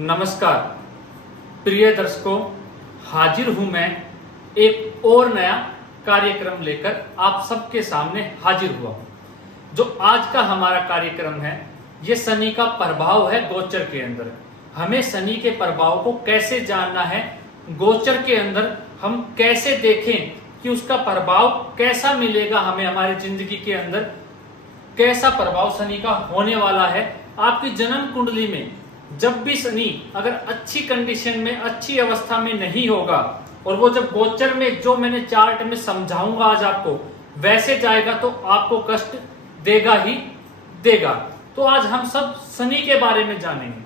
नमस्कार प्रिय दर्शकों, हाजिर हूं मैं एक और नया कार्यक्रम लेकर आप सबके सामने हाजिर हुआ हूं। जो आज का हमारा कार्यक्रम है, ये शनि का प्रभाव है गोचर के अंदर। हमें शनि के प्रभाव को कैसे जानना है, गोचर के अंदर हम कैसे देखें कि उसका प्रभाव कैसा मिलेगा हमें हमारी जिंदगी के अंदर, कैसा प्रभाव शनि का होने वाला है आपकी जन्म कुंडली में। जब भी शनि अगर अच्छी कंडीशन में, अच्छी अवस्था में नहीं होगा और वो जब गोचर में, जो मैंने चार्ट में समझाऊंगा आज आपको, वैसे जाएगा तो आपको कष्ट देगा ही देगा। तो आज हम सब शनि के बारे में जानेंगे।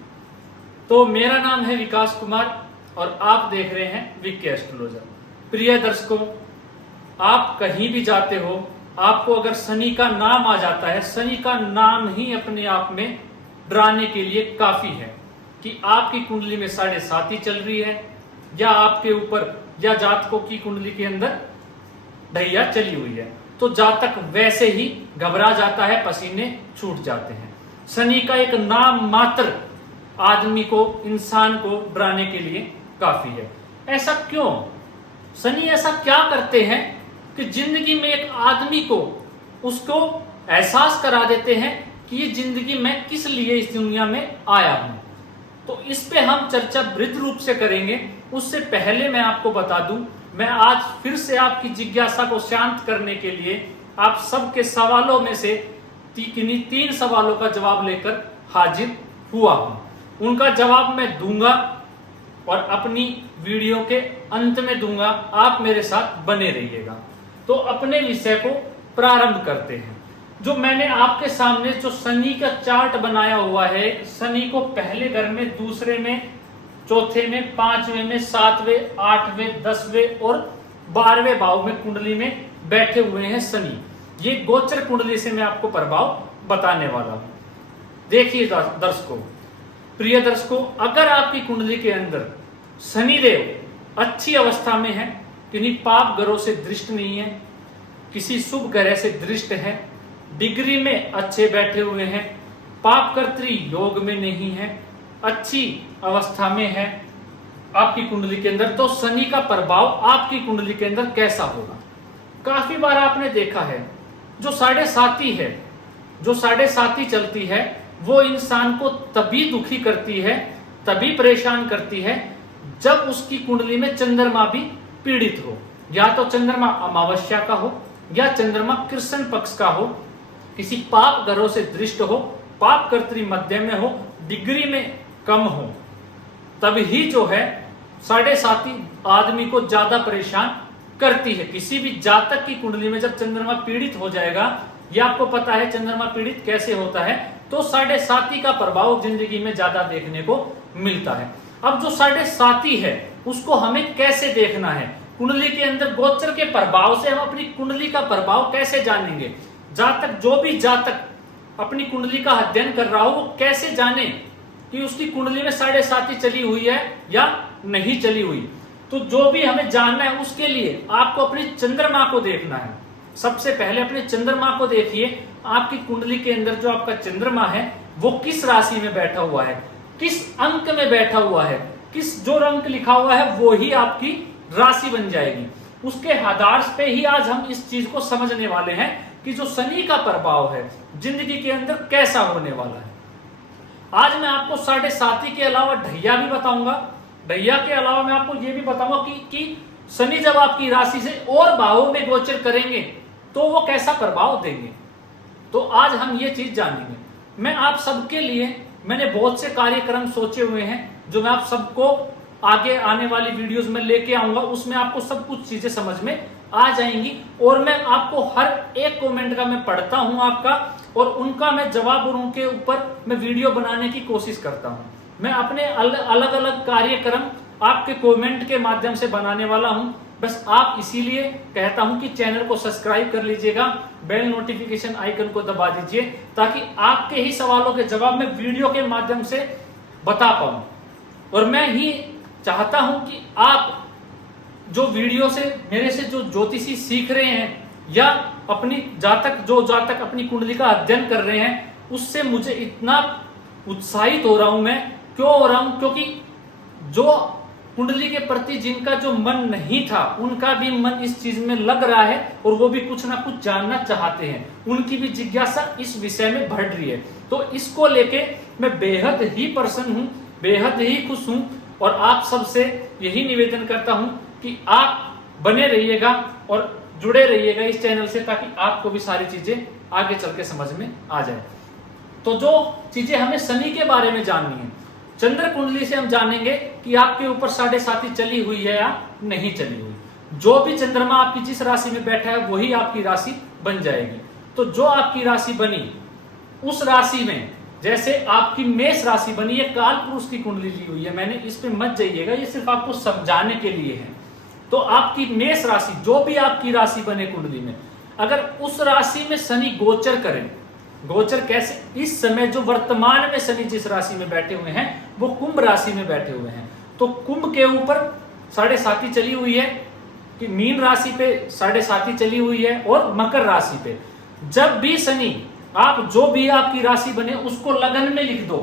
तो मेरा नाम है विकास कुमार और आप देख रहे हैं विक्की एस्ट्रोलॉजर। प्रिय दर्शकों, आप कहीं भी जाते हो, आपको अगर शनि का नाम आ जाता है, शनि का नाम ही अपने आप में डराने के लिए काफी है कि आपकी कुंडली में 7.5 चल रही है या आपके ऊपर या जातकों की कुंडली के अंदर ढैया चली हुई है, तो जातक वैसे ही घबरा जाता है, पसीने छूट जाते हैं। शनि का एक नाम मात्र आदमी को, इंसान को डराने के लिए काफी है। ऐसा क्यों? शनि ऐसा क्या करते हैं कि जिंदगी में एक आदमी को, उसको एहसास करा देते हैं कि ये जिंदगी में किस लिए इस दुनिया में आया हूं। तो इस पे हम चर्चा वृहद रूप से करेंगे। उससे पहले मैं आपको बता दूं, मैं आज फिर से आपकी जिज्ञासा को शांत करने के लिए आप सबके सवालों में से किन्हीं 3 सवालों का जवाब लेकर हाजिर हुआ हूं। उनका जवाब मैं दूंगा और अपनी वीडियो के अंत में दूंगा। आप मेरे साथ बने रहिएगा। तो अपने विषय को प्रारंभ करते हैं। जो मैंने आपके सामने जो शनि का चार्ट बनाया हुआ है, शनि को पहले घर में, दूसरे में, चौथे में, 5वें में, 7वें, 8वें, 10वें और 12वें भाव में कुंडली में बैठे हुए हैं शनि। ये गोचर कुंडली से मैं आपको प्रभाव बताने वाला हूं। देखिए दर्शकों, प्रिय दर्शकों, अगर आपकी कुंडली के अंदर शनिदेव अच्छी अवस्था में है, किन्हीं पाप ग्रहों से दृष्ट नहीं है, किसी शुभ ग्रह से दृष्ट है, डिग्री में अच्छे बैठे हुए हैं, पापकर्त्री योग में नहीं है, अच्छी अवस्था में है आपकी कुंडली के अंदर, तो शनि का प्रभाव आपकी कुंडली के अंदर कैसा होगा? काफी बार आपने देखा है, जो 7.5 है, जो 7.5 चलती है, वो इंसान को तभी दुखी करती है, तभी परेशान करती है जब उसकी कुंडली में चंद्रमा भी पीड़ित हो। या तो चंद्रमा अमावस्या का हो या चंद्रमा कृष्ण पक्ष का हो, किसी पाप ग्रहों से दृष्ट हो, पाप कर्तरी मध्य में हो, डिग्री में कम हो, तब ही जो है 7.5 आदमी को ज्यादा परेशान करती है। किसी भी जातक की कुंडली में जब चंद्रमा पीड़ित हो जाएगा, ये आपको पता है चंद्रमा पीड़ित कैसे होता है, तो 7.5 का प्रभाव जिंदगी में ज्यादा देखने को मिलता है। अब जो 7.5 है, उसको हमें कैसे देखना है? कुंडली के अंदर गोचर के प्रभाव से हम अपनी कुंडली का प्रभाव कैसे जानेंगे? जातक, जो भी जातक अपनी कुंडली का अध्ययन कर रहा हो, वो कैसे जाने कि उसकी कुंडली में 7.5 चली हुई है या नहीं चली हुई? तो जो भी हमें जानना है, उसके लिए आपको अपनी चंद्रमा को देखना है। सबसे पहले अपने चंद्रमा को देखिए। आपकी कुंडली के अंदर जो आपका चंद्रमा है, वो किस राशि में बैठा हुआ है, किस अंक में बैठा हुआ है, किस जो अंक लिखा हुआ है वो ही आपकी राशि बन जाएगी। उसके आधार पे ही आज हम इस चीज को समझने वाले हैं कि जो शनि का प्रभाव है जिंदगी के अंदर कैसा होने वाला है। आज मैं आपको 7.5 के अलावा ढैया भी बताऊंगा। ढैया के अलावा मैं आपको ये भी बताऊंगा कि शनि जब आपकी राशि से और भावों में गोचर करेंगे तो वो कैसा प्रभाव देंगे। तो आज हम ये चीज जानेंगे। मैं आप सबके लिए मैंने बहुत से कार्यक्रम सोचे हुए हैं, जो मैं आप सबको आगे आने वाली वीडियोस में लेके आऊंगा। उसमें आपको सब कुछ चीजें समझ में आ जाएंगी और मैं आपको हर एक कमेंट का मैं पढ़ता हूं आपका, और उनका मैं जवाब और उनके ऊपर मैं वीडियो बनाने की कोशिश करता हूं। मैं अपने अलग अलग कार्यक्रम आपके कमेंट के माध्यम से बनाने वाला हूं। बस आप इसीलिए कहता हूं कि चैनल को सब्सक्राइब कर लीजिएगा, बेल नोटिफिकेशन आइकन को दबा दीजिए, ताकि आपके ही सवालों के जवाब मैं वीडियो के माध्यम से बता पाऊं। और मैं ही चाहता हूं कि आप जो वीडियो से, मेरे से जो ज्योतिषी सीख रहे हैं या अपनी जातक अपनी कुंडली का अध्ययन कर रहे हैं, उससे मुझे इतना उत्साहित हो रहा हूं मैं क्यों हो रहा हूं? क्योंकि जो कुंडली के प्रति जिनका जो मन नहीं था, उनका भी मन इस चीज में लग रहा है और वो भी कुछ ना कुछ जानना चाहते हैं, उनकी भी जिज्ञासा इस विषय में बढ़ रही है। तो इसको लेके मैं बेहद ही प्रसन्न हूं, बेहद ही खुश हूं और आप सबसे यही निवेदन करता हूं कि आप बने रहिएगा और जुड़े रहिएगा इस चैनल से, ताकि आपको भी सारी चीजें आगे चल के समझ में आ जाए। तो जो चीजें हमें शनि के बारे में जाननी है, चंद्र कुंडली से हम जानेंगे कि आपके ऊपर 7.5 चली हुई है या नहीं चली हुई। जो भी चंद्रमा आपकी जिस राशि में बैठा है वही आपकी राशि बन जाएगी। तो जो आपकी राशि बनी, उस राशि में जैसे आपकी मेष राशि बनी है, काल पुरुष की कुंडली ली हुई है, मैंने इस पे मत जाइएगा, ये सिर्फ आपको समझाने के लिए है। तो आपकी मेष राशि, जो भी आपकी राशि बने कुंडली में, अगर उस राशि में शनि गोचर करें, गोचर कैसे, इस समय जो वर्तमान में शनि जिस राशि में बैठे हुए हैं वो कुंभ राशि में बैठे हुए हैं। तो कुंभ के ऊपर 7.5 चली हुई है कि मीन राशि पे 7.5 चली हुई है और मकर राशि पे। जब भी शनि, आप जो भी आपकी राशि बने उसको लगन में लिख दो।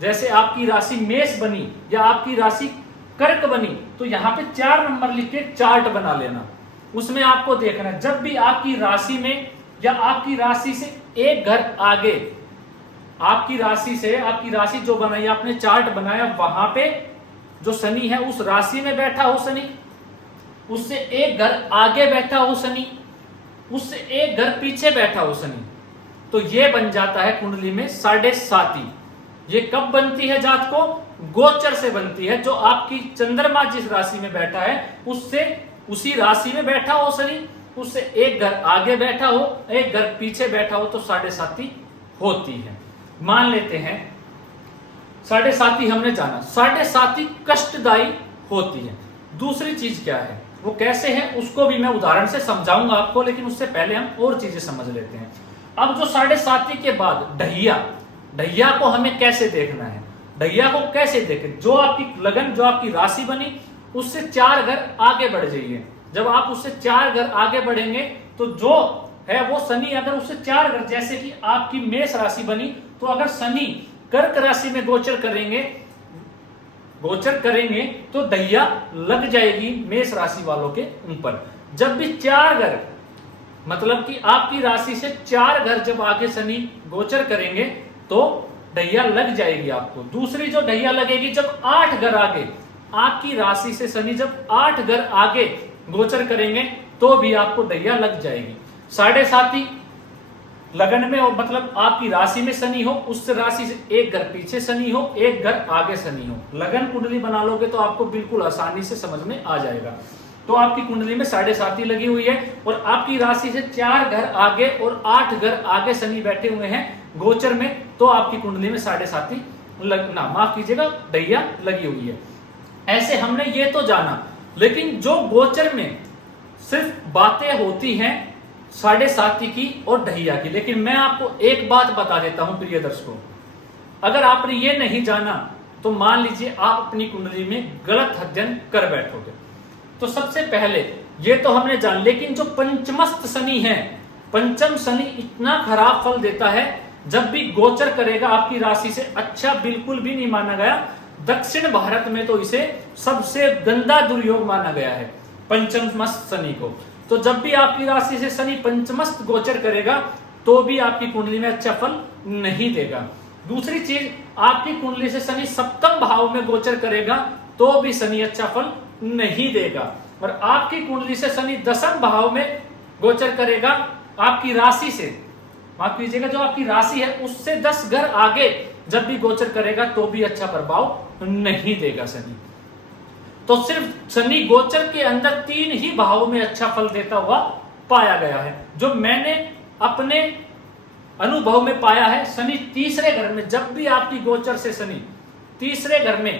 जैसे आपकी राशि मेष बनी या आपकी राशि कर्क बनी, तो यहाँ पे 4 नंबर लिख के चार्ट बना लेना। उसमें आपको देखना है जब भी आपकी राशि में या आपकी राशि से एक घर आगे, आपकी राशि से, आपकी राशि जो बनाई आपने चार्ट बनाया, वहां पे जो शनि है उस राशि में बैठा हो शनि, उससे एक घर आगे बैठा हो शनि, उससे एक घर पीछे बैठा हो शनि, तो ये बन जाता है कुंडली में 7.5। ये कब बनती है जात को? गोचर से बनती है। जो आपकी चंद्रमा जिस राशि में बैठा है उससे, उसी राशि में बैठा हो शनि, उससे एक घर आगे बैठा हो, एक घर पीछे बैठा हो, तो 7.5 होती है। मान लेते हैं 7.5 हमने जाना, 7.5 कष्टदायी होती है। दूसरी चीज क्या है, वो कैसे है, उसको भी मैं उदाहरण से समझाऊंगा आपको, लेकिन उससे पहले हम और चीजें समझ लेते हैं। अब जो 7.5 के बाद ढैया, ढैया को हमें कैसे देखना है, ढैया को कैसे देखें? जो आपकी लगन, जो आपकी राशि बनी, उससे 4 घर आगे बढ़ जाइए। जब आप उससे 4 घर आगे बढ़ेंगे तो जो है वो शनि, अगर उससे 4 घर, जैसे कि आपकी मेष राशि बनी, तो अगर शनि कर्क राशि में गोचर करेंगे तो दैया लग जाएगी मेष राशि वालों के ऊपर। जब भी 4 घर, मतलब कि आपकी राशि से 4 घर जब आगे शनि गोचर करेंगे तो दैया लग जाएगी आपको। दूसरी जो दैया लगेगी जब 8 घर आगे, आपकी राशि से शनि जब 8 घर आगे गोचर करेंगे तो भी आपको दैया लग जाएगी। 7.5 लगन में हो, मतलब आपकी राशि में शनि हो, उस राशि से एक घर पीछे शनि हो, एक घर आगे शनि हो, लगन कुंडली बना लोगे तो आपको बिल्कुल आसानी से समझ में आ जाएगा। तो आपकी कुंडली में 7.5 लगी हुई है और आपकी राशि से 4 घर आगे और 8 घर आगे शनि बैठे हुए हैं गोचर में, तो आपकी कुंडली में 7.5 लगना, माफ कीजिएगा, दैया लगी हुई है। ऐसे हमने ये तो जाना, लेकिन जो गोचर में सिर्फ बातें होती हैं 7.5 की और ढैया की, लेकिन मैं आपको एक बात बता देता हूं प्रिय दर्शकों, अगर आपने ये नहीं जाना तो मान लीजिए आप अपनी कुंडली में गलत अध्ययन कर बैठोगे। तो सबसे पहले ये तो हमने जान, लेकिन जो पंचमस्त शनि है, पंचम शनि इतना खराब फल देता है, जब भी गोचर करेगा आपकी राशि से, अच्छा बिल्कुल भी नहीं माना गया। दक्षिण भारत में तो इसे सबसे गंदा दुर्योग माना गया है पंचमस्त शनि को। तो जब भी आपकी राशि से शनि पंचमस्त गोचर करेगा तो भी आपकी कुंडली में अच्छा फल नहीं देगा। दूसरी चीज, आपकी कुंडली से शनि सप्तम भाव में गोचर करेगा तो भी शनि अच्छा फल नहीं देगा। और आपकी कुंडली से शनि 10वें भाव में गोचर करेगा, आपकी राशि से, माफ कीजिएगा, जो आपकी राशि है उससे 10 घर आगे जब भी गोचर करेगा तो भी अच्छा प्रभाव नहीं देगा शनि। तो सिर्फ शनि गोचर के अंदर 3 ही भाव में अच्छा फल देता हुआ पाया गया है, जो मैंने अपने अनुभव में पाया है। शनि तीसरे घर में, जब भी आपकी गोचर से शनि तीसरे घर में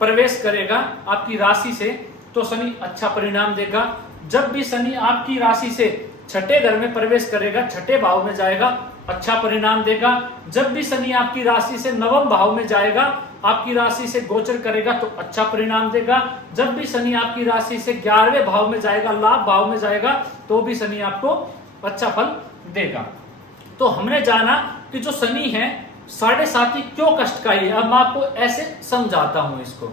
प्रवेश करेगा आपकी राशि से, तो शनि अच्छा परिणाम देगा। जब भी शनि आपकी राशि से छठे घर में प्रवेश करेगा, छठे भाव में जाएगा, अच्छा परिणाम देगा। जब भी शनि आपकी राशि से 9वें भाव में जाएगा, आपकी राशि से गोचर करेगा तो अच्छा परिणाम देगा। जब भी शनि आपकी राशि से 11वें भाव में जाएगा, लाभ भाव में जाएगा, तो भी शनि आपको अच्छा फल देगा। तो हमने जाना कि जो शनि है साढ़े साथी क्यों कष्टकारी है, अब मैं आपको ऐसे समझाता हूं इसको।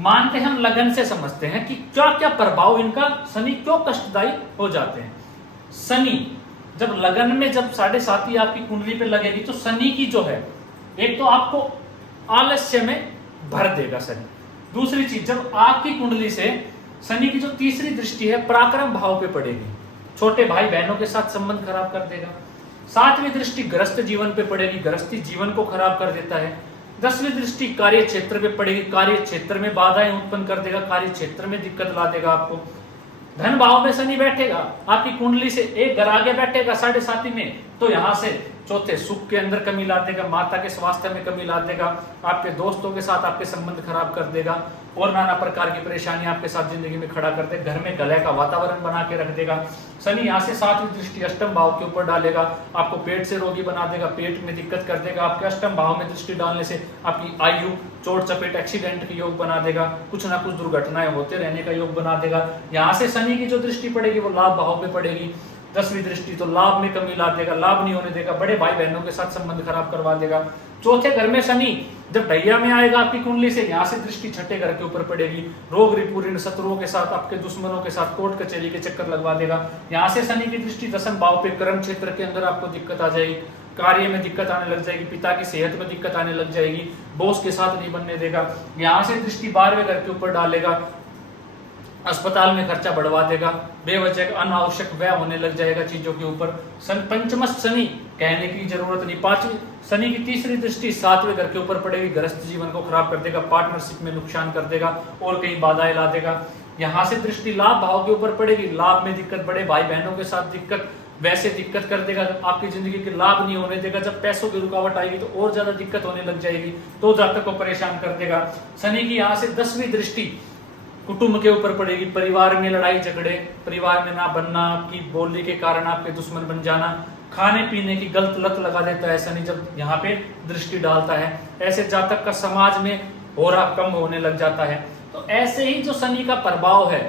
मानते हम लगन से समझते हैं कि क्या क्या प्रभाव इनका शनि क्यों कष्टदायी हो जाते हैं। शनि जब लगन में जब साढ़े साथी आपकी कुंडली पे लगेगी तो शनि की जो है, एक तो आपको आलस्य में भर देगा शनि। दूसरी चीज, जब आपकी कुंडली से शनि की जो तीसरी दृष्टि है पराक्रम भाव पे पड़ेगी, छोटे भाई बहनों के साथ संबंध खराब कर देगा। सातवीं दृष्टि ग्रस्त जीवन पे पड़ेगी, गृहस्थी जीवन को खराब कर देता है। 10वीं दृष्टि कार्य क्षेत्र पे पड़ेगी, कार्य क्षेत्र में बाधाएं उत्पन्न कर देगा, कार्य क्षेत्र में दिक्कत ला देगा आपको। धन भाव में शनि बैठेगा, आपकी कुंडली से एक घर आगे बैठेगा साढ़े साथी में, तो यहां से चौथे सुख के अंदर कमी ला देगा, माता के स्वास्थ्य में कमी ला देगा, आपके दोस्तों के साथ आपके संबंध खराब कर देगा और नाना प्रकार की परेशानी आपके साथ जिंदगी में खड़ा कर देगा, घर में गले का वातावरण बना के रख देगा। शनि यहाँ से सातवीं दृष्टि अष्टम भाव के ऊपर डालेगा, आपको पेट से रोगी बना देगा, पेट में दिक्कत कर देगा। आपके अष्टम भाव में दृष्टि डालने से आपकी आयु चोट चपेट एक्सीडेंट के योग बना देगा, कुछ ना कुछ दुर्घटनाएं होते रहने का योग बना देगा। यहाँ से शनि की जो दृष्टि पड़ेगी वो लाभ भाव पे पड़ेगी। 10वीं दृष्टि तो लाभ में कमी ला देगा, लाभ नहीं होने देगा, बड़े भाई बहनों के साथ संबंध खराब करवा देगा। चौथे घर में शनि जब ढैया में आएगा आपकी कुंडली से, यहाँ से दृष्टि छठे घर के ऊपर पड़ेगी, रोग रिपुरीन शत्रुओं के साथ, आपके दुश्मनों के साथ कोर्ट कचहरी के चक्कर लगवा देगा। यहाँ से शनि की दृष्टि दसम भाव पे कर्म क्षेत्र के अंदर आपको दिक्कत आ जाएगी, कार्य में दिक्कत आने लग जाएगी, पिता की सेहत में दिक्कत आने लग जाएगी, बॉस के साथ नहीं बनने देगा। यहाँ से दृष्टि 12वें घर के ऊपर डालेगा, अस्पताल में खर्चा बढ़वा देगा, बेवजह अनावश्यक व्यय होने लग जाएगा चीजों के ऊपर। पंचमस्त शनि कहने की जरूरत नहीं। पांचवी शनि की तीसरी दृष्टि 7वें घर के ऊपर पड़ेगी, गृहस्थ जीवन को खराब कर देगा, पार्टनरशिप में नुकसान कर देगा और कई बाधाएं ला देगा। यहाँ से दृष्टि लाभ भाव के ऊपर पड़ेगी, लाभ में दिक्कत, बड़े भाई बहनों के साथ दिक्कत, वैसे दिक्कत कर देगा, आपकी जिंदगी के लाभ नहीं होने देगा। जब पैसों की रुकावट आएगी तो और ज्यादा दिक्कत होने लग जाएगी, तो जातक को परेशान कर देगा। शनि की यहाँ से 10वीं दृष्टि कुटुंब के ऊपर पड़ेगी, परिवार में लड़ाई झगड़े, परिवार में ना बनना, आपकी बोली के कारण आपके दुश्मन बन जाना, खाने पीने की गलत लत लगा देता है शनि जब यहाँ पे दृष्टि डालता है। ऐसे जातक का समाज में होरा कम होने लग जाता है। तो ऐसे ही जो शनि का प्रभाव है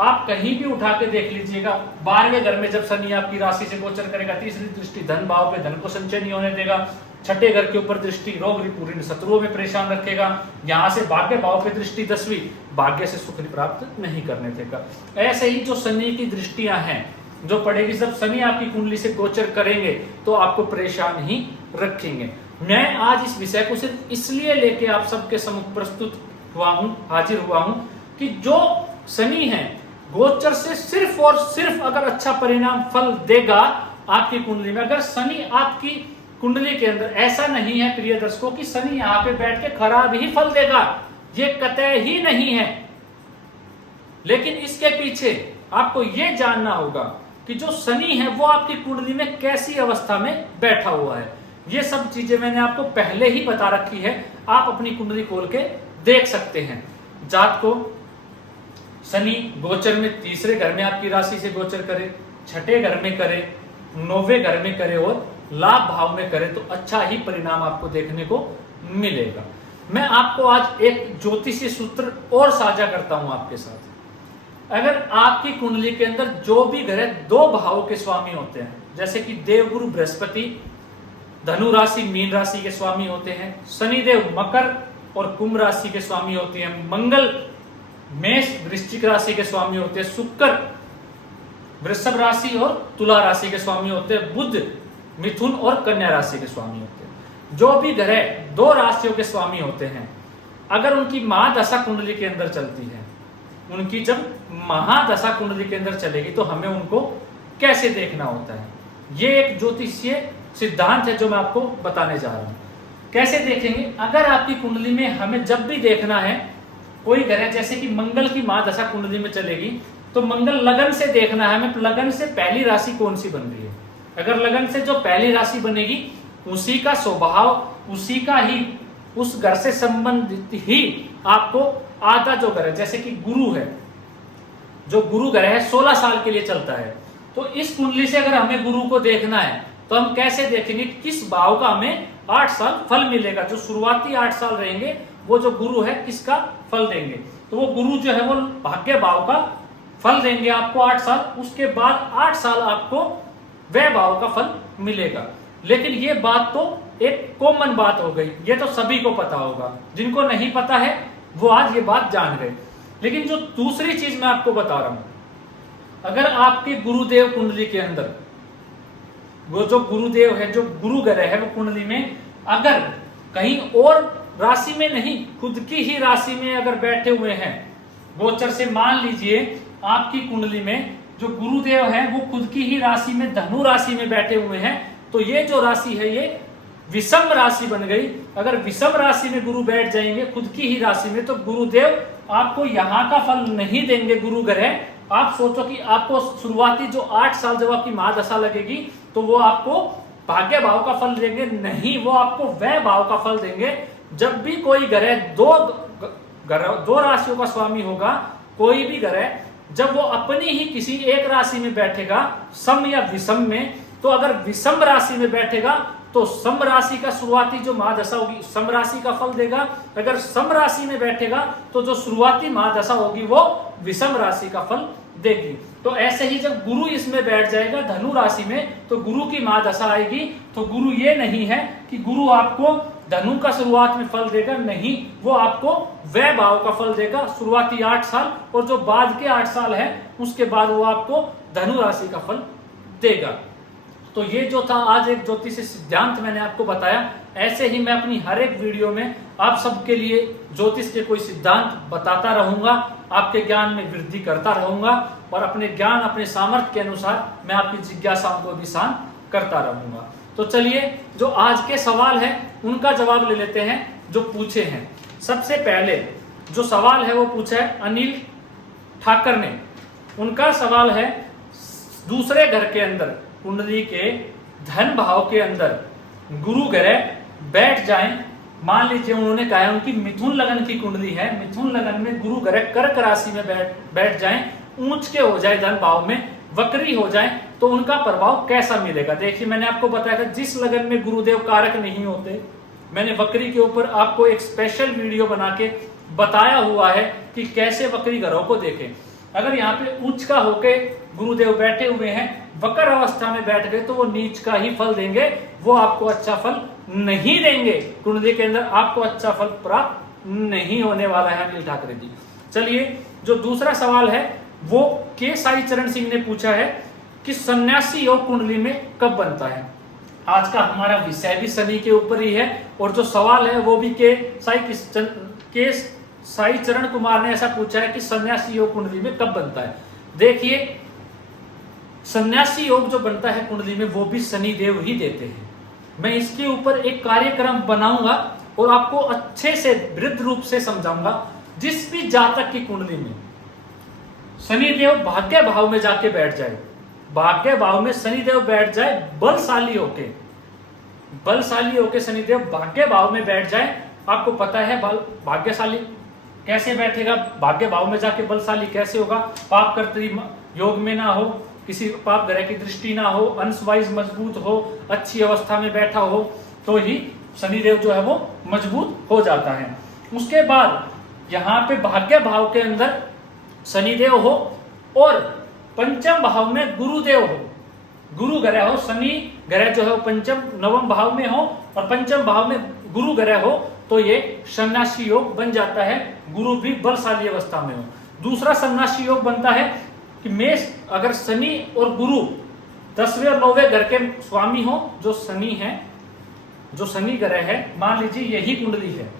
आप कहीं भी उठा के देख लीजिएगा। 12वें घर में जब शनि आपकी राशि से गोचर करेगा, तीसरी दृष्टि धन भाव पे, धन को संचय नहीं होने देगा। छठे घर के ऊपर दृष्टि रोग रिपुरीन शत्रुओं में परेशान रखेगा। यहाँ से भाग्य भाव पे दृष्टि 10वीं, भाग्य से सुख प्राप्त नहीं करने देगा। ऐसे ही जो शनि की दृष्टियां हैं जो पड़ेगी, जब शनि आपकी कुंडली से गोचर करेंगे तो आपको परेशान ही रखेंगे। मैं आज इस विषय को सिर्फ इसलिए लेके आप सबके सम्मुख प्रस्तुत हुआ हूं, हाजिर हुआ हूं कि जो शनि है गोचर से सिर्फ और सिर्फ अगर अच्छा परिणाम फल देगा आपकी कुंडली में। अगर शनि आपकी कुंडली के अंदर, ऐसा नहीं है प्रिय दर्शकों कि शनि यहाँ पे बैठ के खराब ही फल देगा, ये कतई ही नहीं है। लेकिन इसके पीछे आपको ये जानना होगा कि जो शनि है वो आपकी कुंडली में कैसी अवस्था में बैठा हुआ है। ये सब चीजें मैंने आपको पहले ही बता रखी है, आप अपनी कुंडली खोल के देख सकते हैं। जात को शनि गोचर में तीसरे घर में आपकी राशि से गोचर करे, छठे घर में करे, 9वें घर में करे और लाभ भाव में करे तो अच्छा ही परिणाम आपको देखने को मिलेगा। मैं आपको आज एक ज्योतिषीय सूत्र और साझा करता हूं आपके साथ। अगर आपकी कुंडली के अंदर जो भी ग्रह 2 भावों के स्वामी होते हैं, जैसे कि देवगुरु बृहस्पति धनु राशि मीन राशि के स्वामी होते हैं, शनिदेव मकर और कुंभ राशि के स्वामी होते हैं, मंगल मेष वृश्चिक राशि के स्वामी होते हैं, शुक्र वृषभ राशि और तुला राशि के स्वामी होते हैं, बुध मिथुन और कन्या राशि के स्वामी होते हैं। जो भी ग्रह 2 राशियों के स्वामी होते हैं, अगर उनकी महादशा कुंडली के अंदर चलती है, उनकी जब महादशा कुंडली के अंदर चलेगी तो हमें उनको कैसे देखना होता है, ये एक ज्योतिषीय सिद्धांत है जो मैं आपको बताने जा रहा हूं। कैसे देखेंगे? अगर आपकी कुंडली में हमें जब भी देखना है कोई ग्रह, जैसे कि मंगल की महादशा कुंडली में चलेगी तो मंगल लगन से देखना है हमें, लगन से पहली राशि कौन सी बन रही है। अगर लगन से जो पहली राशि बनेगी उसी का स्वभाव, उसी का ही, उस घर से संबंधित ही आपको आधा जो घर है, जैसे कि गुरु है, जो गुरु ग्रह है 16 साल के लिए चलता है, तो इस कुंडली से अगर हमें गुरु को देखना है तो हम कैसे देखेंगे, किस भाव का हमें 8 साल फल मिलेगा। जो शुरुआती 8 साल रहेंगे वो जो गुरु है किसका फल देंगे, तो वो गुरु जो है वो भाग्य भाव का फल देंगे आपको 8 साल। उसके बाद 8 साल आपको वह भाव का फल मिलेगा। लेकिन ये बात तो एक कॉमन बात हो गई, ये तो सभी को पता होगा, जिनको नहीं पता है वो आज ये बात जान गए। लेकिन जो दूसरी चीज मैं आपको बता रहा हूं, अगर आपके गुरुदेव कुंडली के अंदर वो जो गुरुदेव है, जो गुरु ग्रह है, वो कुंडली में अगर कहीं और राशि में नहीं, खुद की ही राशि में अगर बैठे हुए हैं गोचर से, मान लीजिए आपकी कुंडली में जो गुरुदेव है वो खुद की ही राशि में धनु राशि में बैठे हुए हैं, तो ये जो राशि है ये विषम राशि बन गई। अगर विषम राशि में गुरु बैठ जाएंगे खुद की ही राशि में, तो गुरुदेव आपको यहाँ का फल नहीं देंगे। गुरु ग्रह, आप सोचो कि आपको शुरुआती जो 8 साल जब आपकी महादशा लगेगी तो वो आपको भाग्य भाव का फल देंगे, नहीं, वो आपको व्यय भाव का फल देंगे। जब भी कोई ग्रह दो राशियों का स्वामी होगा, कोई भी ग्रह जब वो अपनी ही किसी एक राशि में बैठेगा, सम या विषम में, तो अगर विषम राशि में बैठेगा तो सम राशि का शुरुआती जो महादशा होगी सम राशि का फल देगा। अगर सम राशि में बैठेगा तो जो शुरुआती महादशा होगी वो विषम राशि का फल देगी। तो ऐसे ही जब गुरु इसमें बैठ जाएगा धनु राशि में, तो गुरु की महादशा आएगी, तो गुरु ये नहीं है कि गुरु आपको धनु का शुरुआत में फल देगा, नहीं, वो आपको व्यय भाव का फल देगा शुरुआती 8 साल, और जो बाद के 8 साल है उसके बाद वो आपको धनु राशि का फल देगा। तो ये जो था आज एक ज्योतिष सिद्धांत मैंने आपको बताया। ऐसे ही मैं अपनी हर एक वीडियो में आप सबके लिए ज्योतिष के कोई सिद्धांत बताता रहूंगा, आपके ज्ञान में वृद्धि करता रहूंगा, और अपने ज्ञान अपने सामर्थ्य के अनुसार मैं आपकी जिज्ञासाओं को भी शांत करता रहूंगा। तो चलिए जो आज के सवाल है उनका जवाब ले लेते हैं जो पूछे हैं। सबसे पहले जो सवाल है वो पूछा है अनिल ठाकर ने। उनका सवाल है, दूसरे घर के अंदर कुंडली के धन भाव के अंदर गुरु ग्रह बैठ जाएं, मान लीजिए उन्होंने कहा है उनकी मिथुन लगन की कुंडली है, मिथुन लगन में गुरु ग्रह कर्क राशि में बैठ जाएं, ऊंच के हो जाए धन भाव में, वक्री हो जाए, तो उनका प्रभाव कैसा मिलेगा। देखिए मैंने आपको बताया था जिस लगन में गुरुदेव कारक नहीं होते, मैंने वक्री के ऊपर आपको एक स्पेशल वीडियो बना के बताया हुआ है कि कैसे वक्री ग्रहों को देखें। अगर यहाँ पे उच्च का होके गुरुदेव बैठे हुए हैं, वक्र अवस्था में बैठ गए, तो वो नीच का ही फल देंगे, वो आपको अच्छा फल नहीं देंगे। कुंडली के अंदर आपको अच्छा फल प्राप्त नहीं होने वाला है अनिल ठाकरे जी। चलिए जो दूसरा सवाल है वो के साई चरण सिंह ने पूछा है कि सन्यासी योग कुंडली में कब बनता है। आज का हमारा विषय भी शनि के ऊपर ही है, और जो सवाल है वो भी के साई चरण कुमार ने ऐसा पूछा है कि सन्यासी योग कुंडली में कब बनता है। देखिए सन्यासी योग जो बनता है कुंडली में वो भी शनि देव ही देते हैं। मैं इसके ऊपर एक कार्यक्रम बनाऊंगा और आपको अच्छे से वृद्ध रूप से समझाऊंगा। जिस भी जातक की कुंडली में शनि देव भाग्य भाव में जाके बैठ जाए, भाग्य भाव में शनि देव बैठ जाए, बलशाली होके शनि देव भाग्य भाव में बैठ जाए। आपको पता है भाग्यशाली कैसे बैठेगा, भाग्य भाव में जाके बलशाली कैसे होगा। पाप कर्तरी योग में ना हो, किसी पाप ग्रह की दृष्टि ना हो, अंश वाइज मजबूत हो, अच्छी अवस्था में बैठा हो, तो ही शनिदेव जो है वो मजबूत हो जाता है। उसके बाद यहाँ पे भाग्य भाव के अंदर शनिदेव हो और पंचम भाव में गुरुदेव हो, गुरु ग्रह हो, शनि ग्रह जो है वो पंचम नवम भाव में हो और पंचम भाव में गुरु ग्रह हो, तो ये सन्यासी योग बन जाता है, गुरु भी बलशाली अवस्था में हो। दूसरा सन्यासी योग बनता है कि मेष, अगर शनि और गुरु 10वें और 9वें घर के स्वामी हो, जो शनि है, जो शनि ग्रह है, मान लीजिए यही कुंडली है,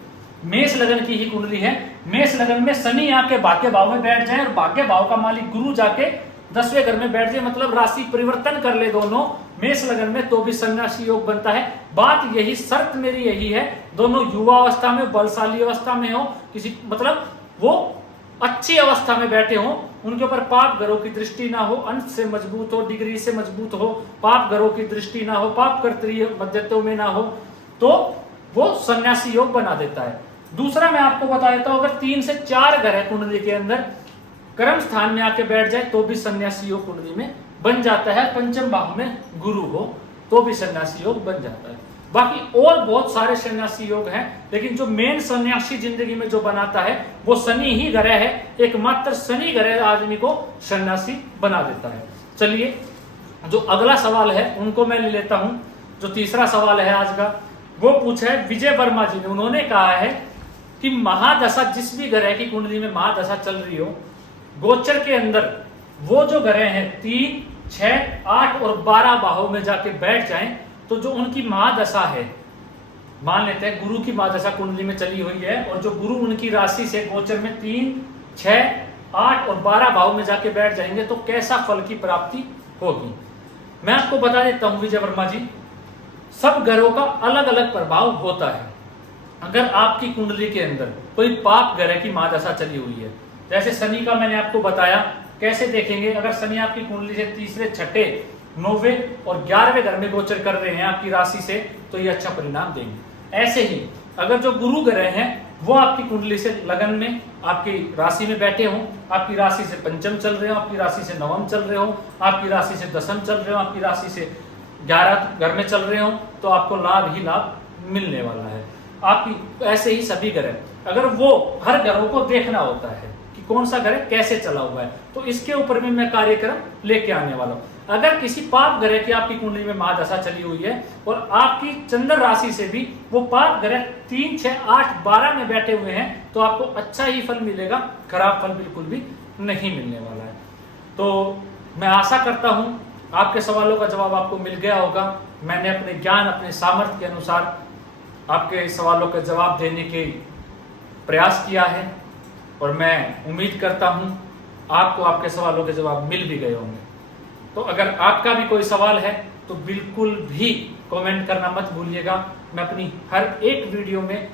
मेष लगन की ही कुंडली है, मेष लगन में शनि आके भाग्य भाव में बैठ जाए और भाग्य भाव का मालिक गुरु जाके 10वें घर में बैठ जाए, मतलब राशि परिवर्तन कर ले दोनों मेष लगन में, तो भी सन्यासी योग बनता है। बात यही, शर्त मेरी यही है, दोनों युवा अवस्था में, बलशाली अवस्था में हो, किसी मतलब वो अच्छी अवस्था में बैठे हो, उनके ऊपर पाप ग्रहों की दृष्टि ना हो, अंश से मजबूत हो, डिग्री से मजबूत हो, पाप ग्रहों की दृष्टि ना हो, पाप कर्तरीय मध्यत्व में ना हो, तो वो सन्यासी योग बना देता है। दूसरा मैं आपको बता देता हूं, अगर 3 से 4 ग्रह कुंडली के अंदर कर्म स्थान में आके बैठ जाए तो भी सन्यासी योग कुंडली में बन जाता है। पंचम भाव में गुरु हो तो भी सन्यासी योग बन जाता है। बाकी और बहुत सारे सन्यासी योग हैं, लेकिन जो मेन सन्यासी जिंदगी में जो बनाता है वो शनि ही ग्रह है, एकमात्र शनि ग्रह आदमी को सन्यासी बना देता है। चलिए जो अगला सवाल है उनको मैं ले लेता हूं। जो तीसरा सवाल है आज का, वो पूछा है विजय वर्मा जी ने। उन्होंने कहा है कि महादशा, जिस भी ग्रह की कुंडली में महादशा चल रही हो, गोचर के अंदर वो जो ग्रह हैं 3, 6, 8 और 12 भावों में जाके बैठ जाएं, तो जो उनकी महादशा है, मान लेते हैं गुरु की महादशा कुंडली में चली हुई है और जो गुरु उनकी राशि से गोचर में 3, 6, 8 और 12 भाव में जाके बैठ जाएंगे तो कैसा फल की प्राप्ति होगी। मैं आपको बता देता हूं विजय वर्मा जी, सब ग्रहों का अलग अलग प्रभाव होता है। अगर आपकी कुंडली के अंदर कोई पाप ग्रह की महादशा चली हुई है, जैसे शनि का मैंने आपको बताया, कैसे देखेंगे, अगर शनि आपकी कुंडली से तीसरे, छठे, 9वें और 11वें घर में गोचर कर रहे हैं आपकी राशि से, तो ये अच्छा परिणाम देंगे। ऐसे ही अगर जो गुरु ग्रह हैं वो आपकी कुंडली से लगन में आपकी राशि में बैठे हों, आपकी राशि से पंचम चल रहे हो, आपकी राशि से नवम चल रहे हो, आपकी राशि से दसम चल रहे हो, आपकी राशि से 11 घर में चल रहे हो, तो आपको लाभ ही लाभ मिलने वाला है। आपकी ऐसे ही सभी ग्रह, अगर वो हर ग्रहों को देखना होता है कि कौन सा ग्रह कैसे चला हुआ है, तो इसके ऊपर भी मैं कार्यक्रम लेके आने वाला हूं। अगर किसी पाप ग्रह की आपकी कुंडली में महादशा चली हुई है और आपकी चंद्र राशि से भी वो पाप ग्रह 3, 6, 8, 12 में बैठे हुए हैं, तो आपको अच्छा ही फल मिलेगा, खराब फल बिल्कुल भी नहीं मिलने वाला है। तो मैं आशा करता हूं आपके सवालों का जवाब आपको मिल गया होगा। मैंने अपने ज्ञान, अपने सामर्थ्य के अनुसार आपके सवालों का जवाब देने के प्रयास किया है और मैं उम्मीद करता हूं आपको आपके सवालों के जवाब मिल भी गए होंगे। तो अगर आपका भी कोई सवाल है तो बिल्कुल भी कमेंट करना मत भूलिएगा। मैं अपनी हर एक वीडियो में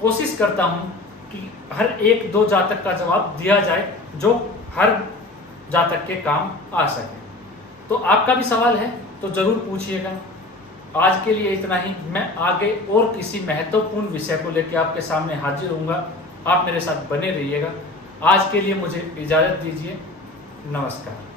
कोशिश करता हूं कि हर 1-2 जातक का जवाब दिया जाए जो हर जातक के काम आ सके। तो आपका भी सवाल है तो जरूर पूछिएगा। आज के लिए इतना ही। मैं आगे और किसी महत्वपूर्ण विषय को लेकर आपके सामने हाजिर होऊंगा। आप मेरे साथ बने रहिएगा। आज के लिए मुझे इजाजत दीजिए। नमस्कार।